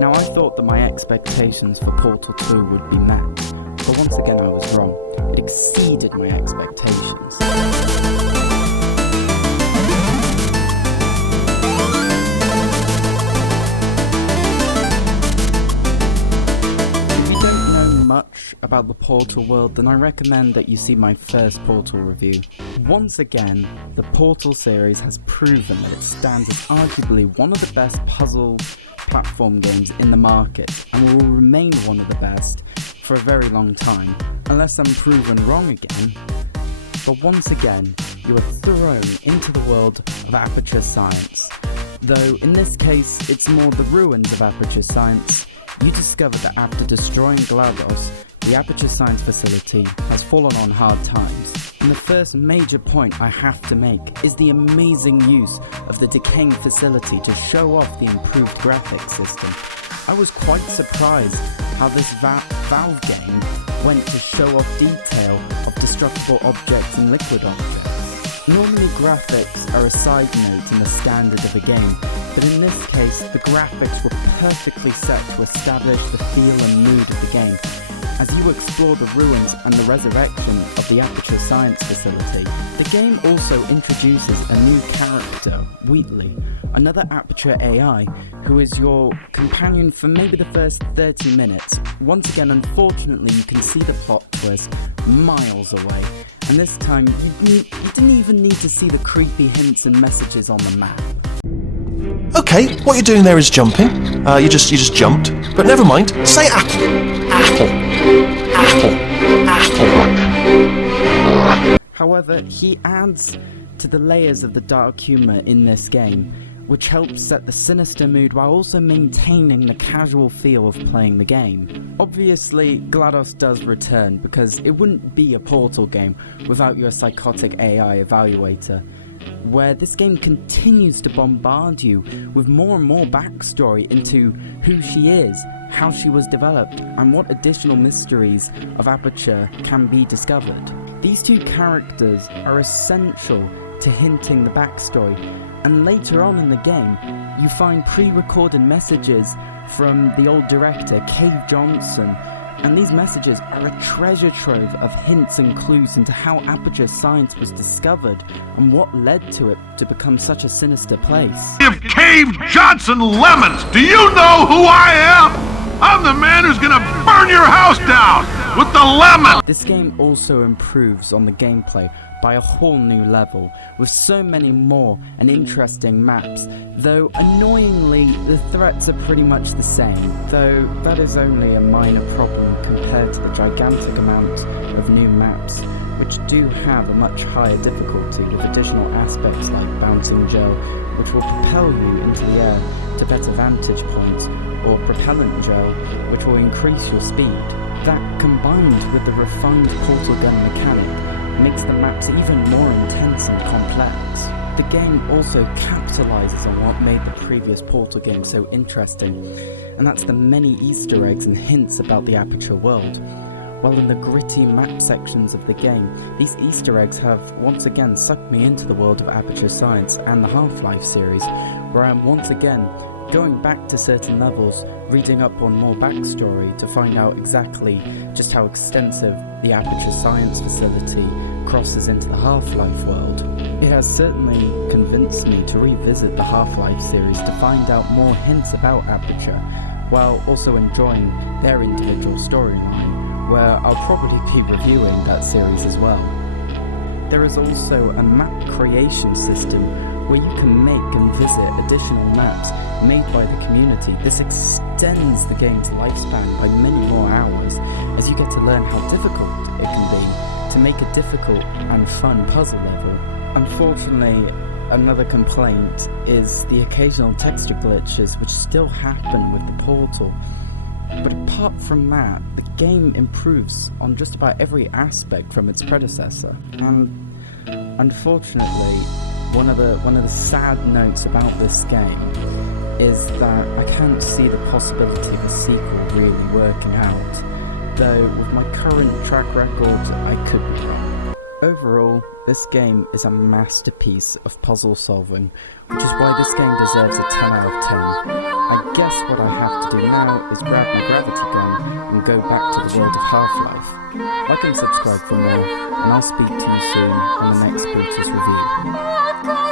Now I thought that my expectations for Portal 2 would be met, but once again I was wrong. It exceeded my expectations. Much about the Portal world, then I recommend that you see my first Portal review. Once again, the Portal series has proven that it stands as arguably one of the best puzzle platform games in the market, and will remain one of the best for a very long time, unless I'm proven wrong again. But once again, you are thrown into the world of Aperture Science. Though in this case, it's more the ruins of Aperture Science. You discover that after destroying Glados, the Aperture Science facility has fallen on hard times. And the first major point I have to make is the amazing use of the decaying facility to show off the improved graphics system. I was quite surprised how this Valve game went to show off detail of destructible objects and liquid objects. Normally graphics are a side note in the standard of a game, but in this case the graphics were perfectly set to establish the feel and mood of the game. As you explore the ruins and the resurrection of the Aperture Science facility, the game also introduces a new character, Wheatley, another Aperture AI, who is your companion for maybe the first 30 minutes. Once again, unfortunately, you can see the plot twist miles away, and this time you didn't even need to see the creepy hints and messages on the map. Okay, what you're doing there is jumping. You just jumped. But never mind. Say apple. Apple. Apple. Apple. However, he adds to the layers of the dark humour in this game, which helps set the sinister mood while also maintaining the casual feel of playing the game. Obviously, Glados does return, because it wouldn't be a Portal game without your psychotic AI evaluator, where this game continues to bombard you with more and more backstory into who she is, how she was developed, and what additional mysteries of Aperture can be discovered. These two characters are essential to hinting the backstory, and later on in the game, you find pre-recorded messages from the old director, Cave Johnson, and these messages are a treasure trove of hints and clues into how Aperture Science was discovered and what led to it to become such a sinister place. Give Cave Johnson lemons! Do you know who I am? I'm the man who's gonna burn your house down with the lemon! This game also improves on the gameplay by a whole new level, with so many more and interesting maps, though annoyingly the threats are pretty much the same, though that is only a minor problem compared to the gigantic amount of new maps, which do have a much higher difficulty with additional aspects like bouncing gel, which will propel you into the air to better vantage points, or propellant gel, which will increase your speed. That, combined with the refined portal gun mechanic, makes the maps even more intense and complex. The game also capitalizes on what made the previous Portal game so interesting, and that's the many Easter eggs and hints about the Aperture world. While in the gritty map sections of the game, these Easter eggs have once again sucked me into the world of Aperture Science and the Half-Life series, where I am once again going back to certain levels, reading up on more backstory to find out exactly just how extensive the Aperture Science facility crosses into the Half-Life world. It has certainly convinced me to revisit the Half-Life series to find out more hints about Aperture, while also enjoying their individual storyline, where I'll probably be reviewing that series as well. There is also a map creation system where you can make and visit additional maps made by the community. This extends the game's lifespan by many more hours, as you get to learn how difficult it can be to make a difficult and fun puzzle level. Unfortunately, another complaint is the occasional texture glitches which still happen with the Portal. But apart from that, the game improves on just about every aspect from its predecessor. And unfortunately, one of the sad notes about this game is that I can't see the possibility of a sequel really working out, though with my current track record I could be wrong. Overall, this game is a masterpiece of puzzle solving, which is why this game deserves a 10 out of 10. I guess what I have to do now is grab my gravity gun and go back to the world of Half-Life. Like and subscribe for more, and I'll speak to you soon on the next Brutus review.